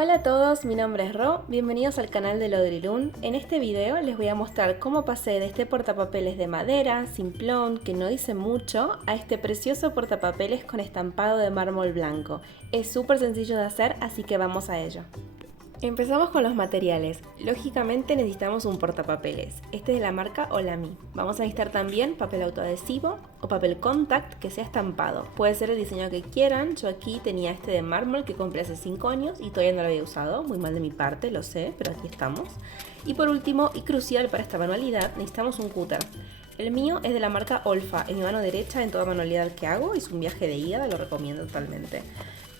Hola a todos, mi nombre es Ro, bienvenidos al canal de Lodrilun. En este video les voy a mostrar cómo pasé de este portapapeles de madera, simplón, que no dice mucho, a este precioso portapapeles con estampado de mármol blanco. Es súper sencillo de hacer, así que vamos a ello. Empezamos con los materiales. Lógicamente necesitamos un portapapeles. Este es de la marca Olami. Vamos a necesitar también papel autoadhesivo o papel contact que sea estampado. Puede ser el diseño que quieran. Yo aquí tenía este de mármol que compré hace 5 años y todavía no lo había usado. Muy mal de mi parte, lo sé, pero aquí estamos. Y por último, y crucial para esta manualidad, necesitamos un cúter. El mío es de la marca Olfa, es mi mano derecha en toda manualidad que hago. Es un viaje de ida, lo recomiendo totalmente.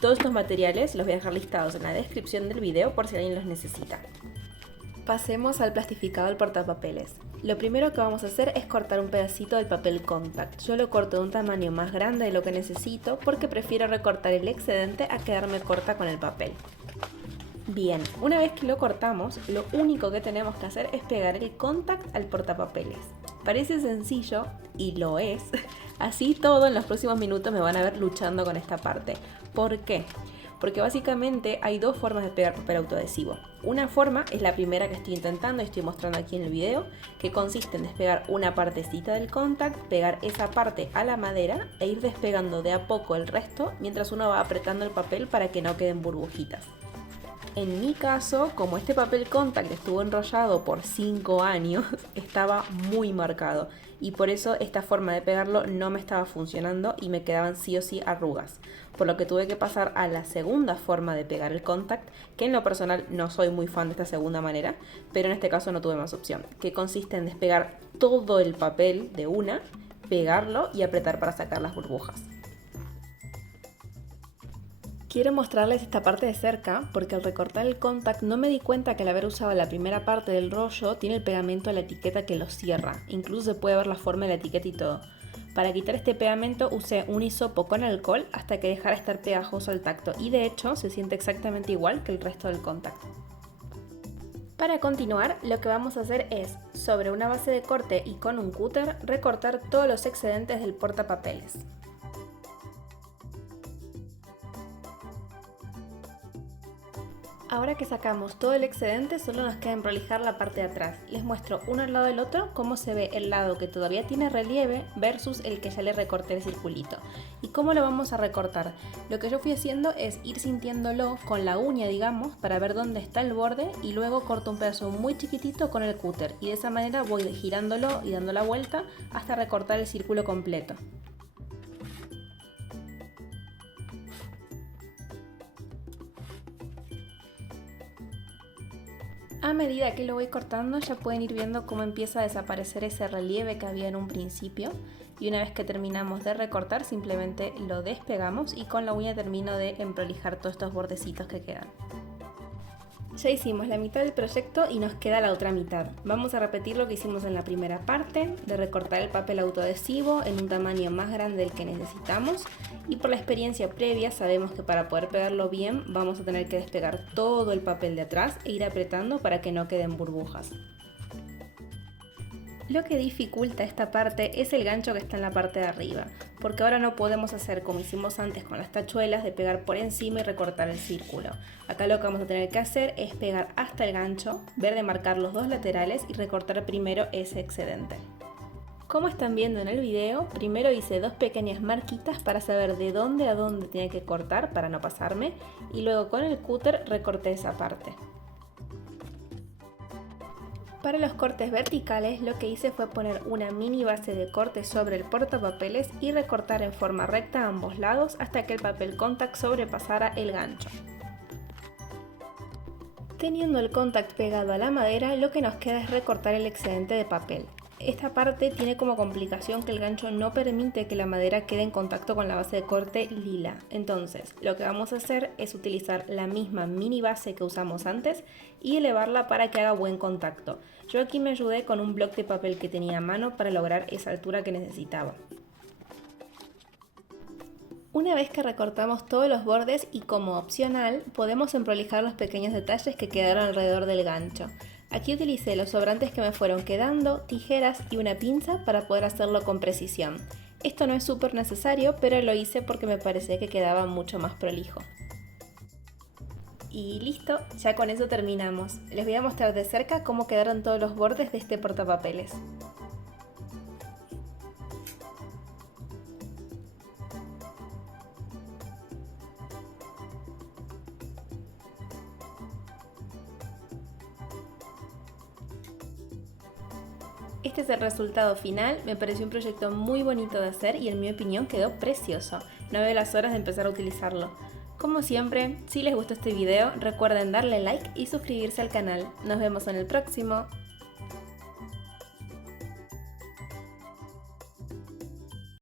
Todos estos materiales los voy a dejar listados en la descripción del video por si alguien los necesita. Pasemos al plastificado del portapapeles. Lo primero que vamos a hacer es cortar un pedacito del papel contact. Yo lo corto de un tamaño más grande de lo que necesito porque prefiero recortar el excedente a quedarme corta con el papel. Bien, una vez que lo cortamos, lo único que tenemos que hacer es pegar el contact al portapapeles. Parece sencillo, y lo es, así todo en los próximos minutos me van a ver luchando con esta parte. ¿Por qué? Porque básicamente hay dos formas de pegar papel autoadhesivo. Una forma es la primera que estoy intentando y estoy mostrando aquí en el video, que consiste en despegar una partecita del contact, pegar esa parte a la madera e ir despegando de a poco el resto mientras uno va apretando el papel para que no queden burbujitas. En mi caso, como este papel contact estuvo enrollado por 5 años, estaba muy marcado y por eso esta forma de pegarlo no me estaba funcionando y me quedaban sí o sí arrugas. Por lo que tuve que pasar a la segunda forma de pegar el contact, que en lo personal no soy muy fan de esta segunda manera, pero en este caso no tuve más opción, que consiste en despegar todo el papel de una, pegarlo y apretar para sacar las burbujas. Quiero mostrarles esta parte de cerca porque al recortar el contact no me di cuenta que al haber usado la primera parte del rollo tiene el pegamento de la etiqueta que lo cierra, incluso se puede ver la forma de la etiqueta y todo. Para quitar este pegamento usé un hisopo con alcohol hasta que dejara de estar pegajoso al tacto y de hecho se siente exactamente igual que el resto del contact. Para continuar, lo que vamos a hacer es, sobre una base de corte y con un cúter, recortar todos los excedentes del portapapeles. Ahora que sacamos todo el excedente, solo nos queda prolijar la parte de atrás. Les muestro uno al lado del otro cómo se ve el lado que todavía tiene relieve versus el que ya le recorté el circulito. ¿Y cómo lo vamos a recortar? Lo que yo fui haciendo es ir sintiéndolo con la uña, digamos, para ver dónde está el borde y luego corto un pedazo muy chiquitito con el cúter y de esa manera voy girándolo y dando la vuelta hasta recortar el círculo completo. A medida que lo voy cortando ya pueden ir viendo cómo empieza a desaparecer ese relieve que había en un principio y una vez que terminamos de recortar simplemente lo despegamos y con la uña termino de emprolijar todos estos bordecitos que quedan. Ya hicimos la mitad del proyecto y nos queda la otra mitad. Vamos a repetir lo que hicimos en la primera parte, de recortar el papel autoadhesivo en un tamaño más grande del que necesitamos y por la experiencia previa sabemos que para poder pegarlo bien vamos a tener que despegar todo el papel de atrás e ir apretando para que no queden burbujas. Lo que dificulta esta parte es el gancho que está en la parte de arriba, porque ahora no podemos hacer como hicimos antes con las tachuelas de pegar por encima y recortar el círculo. Acá lo que vamos a tener que hacer es pegar hasta el gancho, ver de marcar los dos laterales y recortar primero ese excedente. Como están viendo en el video, primero hice dos pequeñas marquitas para saber de dónde a dónde tenía que cortar para no pasarme y luego con el cúter recorté esa parte. Para los cortes verticales lo que hice fue poner una mini base de corte sobre el portapapeles y recortar en forma recta a ambos lados hasta que el papel contact sobrepasara el gancho. Teniendo el contact pegado a la madera, lo que nos queda es recortar el excedente de papel. Esta parte tiene como complicación que el gancho no permite que la madera quede en contacto con la base de corte lila. Entonces, lo que vamos a hacer es utilizar la misma mini base que usamos antes y elevarla para que haga buen contacto. Yo aquí me ayudé con un bloc de papel que tenía a mano para lograr esa altura que necesitaba. Una vez que recortamos todos los bordes y como opcional, podemos emprolijar los pequeños detalles que quedaron alrededor del gancho. Aquí utilicé los sobrantes que me fueron quedando, tijeras y una pinza para poder hacerlo con precisión. Esto no es súper necesario, pero lo hice porque me parecía que quedaba mucho más prolijo. Y listo, ya con eso terminamos. Les voy a mostrar de cerca cómo quedaron todos los bordes de este portapapeles. Este es el resultado final, me pareció un proyecto muy bonito de hacer y en mi opinión quedó precioso. No veo las horas de empezar a utilizarlo. Como siempre, si les gustó este video, recuerden darle like y suscribirse al canal. Nos vemos en el próximo.